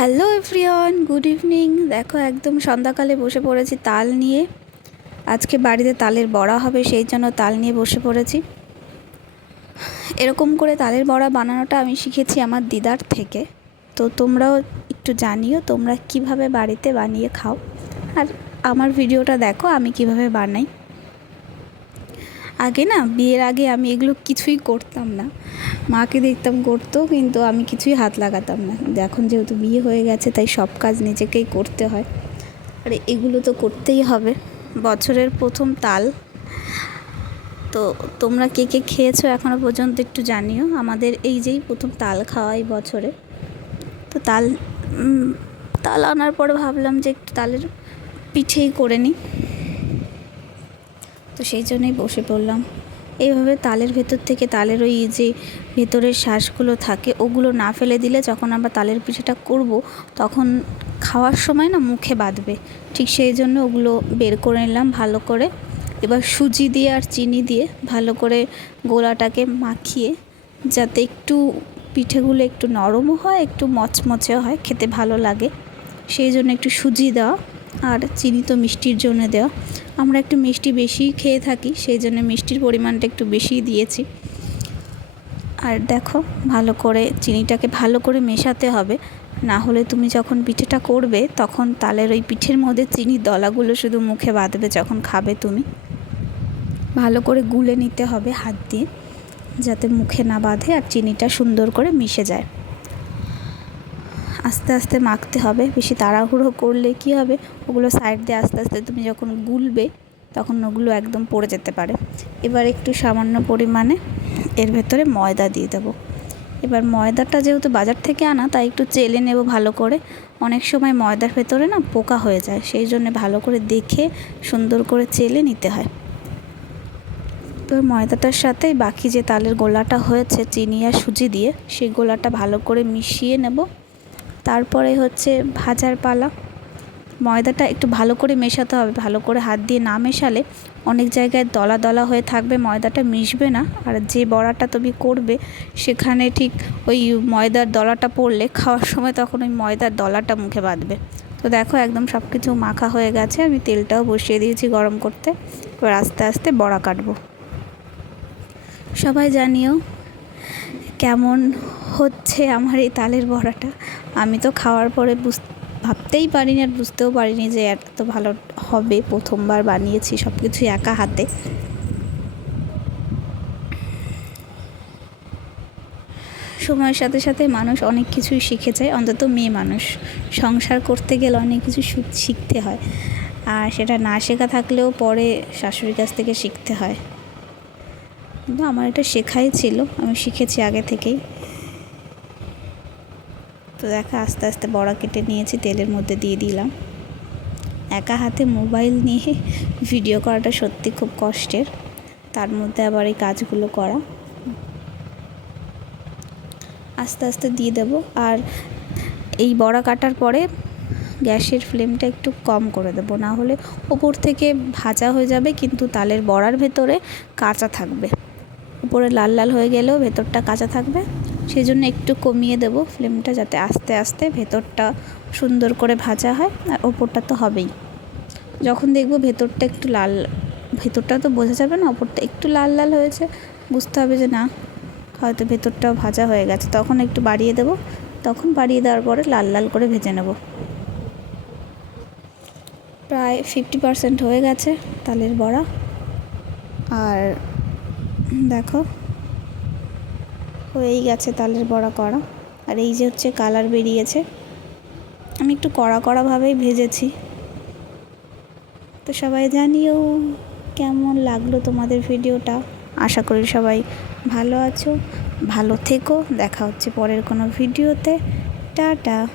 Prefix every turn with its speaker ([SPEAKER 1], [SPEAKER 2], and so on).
[SPEAKER 1] Hello everyone, good evening. দেখো একদম সন্ধ্যাকালে বসে পড়েছি তাল নিয়ে। আজকে বাড়িতে তালের বড়া হবে, সেই জন্য তাল নিয়ে বসে পড়েছি। এরকম করে তালের বড়া বানানোটা আমি শিখেছি আমার দিদার থেকে। তো তোমরাও একটু জানিও, তোমরা কীভাবে বাড়িতে বানিয়ে খাও। আর আমার ভিডিওটা দেখো আমি কীভাবে বানাই। আগে না, বিয়ের আগে আমি এগুলো কিছুই করতাম না। মাকে দেখতাম করতো, কিন্তু আমি কিছুই হাত লাগাতাম না। কিন্তু এখন যেহেতু বিয়ে হয়ে গেছে, তাই সব কাজ নিজেকেই করতে হয়। আর, এগুলো তো করতেই হবে। বছরের প্রথম তাল। তো তোমরা কে কে খেয়েছো এখনও পর্যন্ত একটু জানিও। আমাদের এই যেই প্রথম তাল খাওয়া এই বছরে। তো তাল তাল আনার পরে ভাবলাম যে একটু তালের পিঠেই করে নিই। তো সেই জন্যই বসে পড়লাম। এইভাবে তালের ভেতর থেকে তালের ওই যে ভেতরের শ্বাসগুলো থাকে, ওগুলো না ফেলে দিলে যখন আমরা তালের পিঠাটা করব, তখন খাওয়ার সময় না মুখে বাঁধবে। ঠিক সেই জন্য ওগুলো বের করে নিলাম ভালো করে। এবার সুজি দিয়ে আর চিনি দিয়ে ভালো করে গোলাটাকে মাখিয়ে যাতে একটু পিঠেগুলো একটু নরমও হয়, একটু মচমচেও হয়, খেতে ভালো লাগে। সেই জন্য একটু সুজি দেওয়া। আর চিনি তো মিষ্টির জন্য দেওয়া। আমরা একটু মিষ্টি বেশি খেয়ে থাকি, সেই জন্য মিষ্টির পরিমাণটা একটু বেশিই দিয়েছি। আর দেখো, ভালো করে চিনিটাকে ভালো করে মেশাতে হবে। না হলে তুমি যখন পিঠেটা করবে, তখন তালের ওই পিঠের মধ্যে চিনির দলাগুলো শুধু মুখে বাঁধবে যখন খাবে তুমি। ভালো করে গুলে নিতে হবে হাত দিয়ে, যাতে মুখে না বাঁধে আর চিনিটা সুন্দর করে মিশে যায়। আস্তে আস্তে মাখতে হবে। বেশি তাড়াহুড়ো করলে কি হবে? ওগুলো সাইড দিয়ে আস্তে আস্তে তুমি যখন গুলবে, তখন ওগুলো একদম পড়ে যেতে পারে। এবার একটু সামান্য পরিমাণে এর ভেতরে ময়দা দিয়ে দেবো। এবার ময়দাটা যেহেতু বাজার থেকে আনা, তাই একটু চেলে নেব ভালো করে। অনেক সময় ময়দার ভেতরে না পোকা হয়ে যায়, সেই জন্য ভালো করে দেখে সুন্দর করে চেলে নিতে হয়। তো ময়দাটার সাথে বাকি যে তালের গোলাটা হয়েছে, চিনি আর সুজি দিয়ে, সেই গোলাটা ভালো করে মিশিয়ে নেব। তারপরে হচ্ছে ভাজার পালা। ময়দাটা একটু ভালো করে মেশাতে হবে, ভালো করে হাত দিয়ে না মেশালে অনেক জায়গায় দলা দলা হয়ে থাকবে, ময়দাটা মিশবে না। আর যে বড়াটা তুমি করবে, সেখানে ঠিক ওই ময়দার দলাটা পড়লে খাওয়ার সময় তখন ওই ময়দার দলাটা মুখে বাঁধবে। তো দেখো একদম সব কিছু মাখা হয়ে গেছে, আমি তেলটাও বসিয়ে দিয়েছি গরম করতে। এবার আস্তে আস্তে বড়া কাটবো। সবাই জানিও কেমন হচ্ছে আমার এই তালের বড়াটা? আমি তো খাওয়ার পরে বুঝ ভাবতেই পারিনি আর বুঝতেও পারিনি যে এত ভালো হবে। প্রথমবার বানিয়েছি সব কিছুই একা হাতে। সময়ের সাথে সাথে মানুষ অনেক কিছুই শিখে যায়, অন্তত মেয়ে মানুষ। সংসার করতে গেলে অনেক কিছু শিখতে হয়। আর সেটা না শেখা থাকলেও পরে শাশুড়ির কাছ থেকে শিখতে হয়। কিন্তু আমার এটা শেখাই ছিল, আমি শিখেছি আগে থেকেই। তো দেখা আস্তে আস্তে বড়া কেটে নিয়েছি, তেলের মধ্যে দিয়ে দিলাম। একা হাতে মোবাইল নিয়ে ভিডিও করাটা সত্যি খুব কষ্টের। তার মধ্যে আবার এই কাজগুলো করা। আস্তে আস্তে দিয়ে দেবো। আর এই বড়া কাটার পরে গ্যাসের ফ্লেমটা একটু কম করে দেবো, না হলে ওপর থেকে ভাজা হয়ে যাবে, কিন্তু তালের বড়ার ভেতরে কাঁচা থাকবে। উপরে লাল লাল হয়ে গেলেও ভেতরটা কাঁচা থাকবে। সেই জন্য একটু কমিয়ে দেব ফ্লেমটা যাতে আস্তে আস্তে ভেতরটা সুন্দর করে ভাজা হয়, আর ওপরটা তো হবেই। যখন দেখব ভেতরটা একটু লাল, ভেতরটা তো বোঝা যাবে না, ওপরটা একটু লাল লাল হয়েছে, বুঝতে হবে যে না, হয়তো ভেতরটাও ভাজা হয়ে গেছে। তখন একটু বাড়িয়ে দেব, তখন বাড়িয়ে দেওয়ার পরে লাল লাল করে ভেজে নেব। প্রায় ফিফটি পার্সেন্ট হয়ে গেছে তালের বড়া। আর দেখো। হয়েই গেছে তালের বড়া করা। আর এই যে হচ্ছে কালার বেরিয়েছে। আমি একটু কড়া কড়াভাবেই ভেজেছি। তো সবাই জানিও কেমন লাগল তোমাদের ভিডিওটা। আশা করি সবাই ভালো আছো, ভালো থেকো। দেখা হচ্ছে পরের কোনো ভিডিওতে। টাটা।